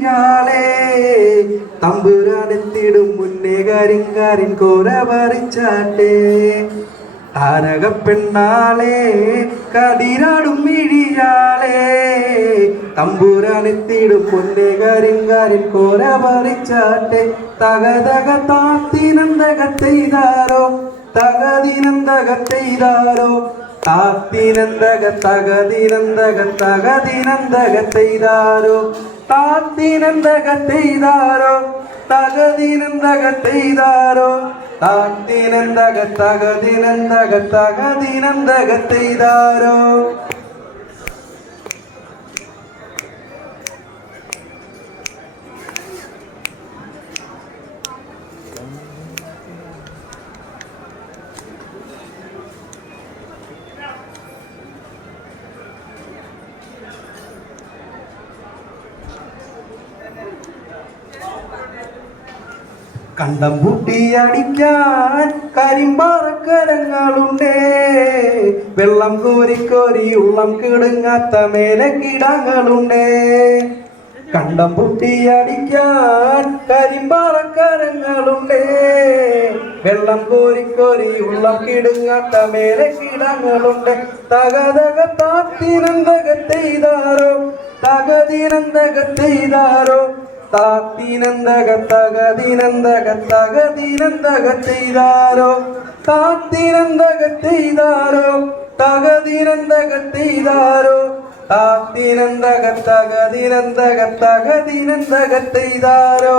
മിഴിയാളെ തമ്പുരാനെത്തിടും മുന്നേ കരിങ്കാരിൻ കോര പറിച്ചാട്ടെ താരക പെണ്ണാളെ കതിരാടും മിഴിയാളെ തമ്പുരാനെത്തിടും മുന്നേ കരിങ്കാരിൻ കോര പറിച്ചാട്ടെ തകതക താത്തിനന്തകത്തെയ്താരോ തകതിനന്തകത്തെയ്താരോ താത്തിനന്തക തകതിനന്തകത്തെയ്താരോ താത്തിനന്തകത്തെയ്താരോ തകതിനന്തകത്തെയ്താരോ താത്തിനന്തകത്തകതിനന്തകത്തെയ്താരോ കണ്ടം പൂട്ടിയടിക്കാൻ കരിമ്പാറക്കരങ്ങളുണ്ടേ വെള്ളം കോരി കോരി ഉള്ളം കിടുങ്ങാത്ത മേലെ കിടങ്ങളുണ്ടേ കണ്ടം പൂട്ടിയടിക്കാൻ കരിമ്പാറക്കരങ്ങളുണ്ടേ വെള്ളം കോരി കോരി ഉള്ളം കിടുങ്ങാത്ത മേലെ കിടങ്ങളുണ്ട് തകതക താത്തിനന്തകത്തെയ്താരോ തകതിനന്തകത്തെയ്താരോ താത്തിനന്തകത്തകതിനന്തകത്തകതിനന്തകത്തെയ്താരോ താത്തിനന്തകത്തെയ്താരോ തകതിനന്തകത്തെയ്താരോ താത്തിനന്തകത്തകതിനന്തകത്തകതിനന്തകത്തെയ്താരോ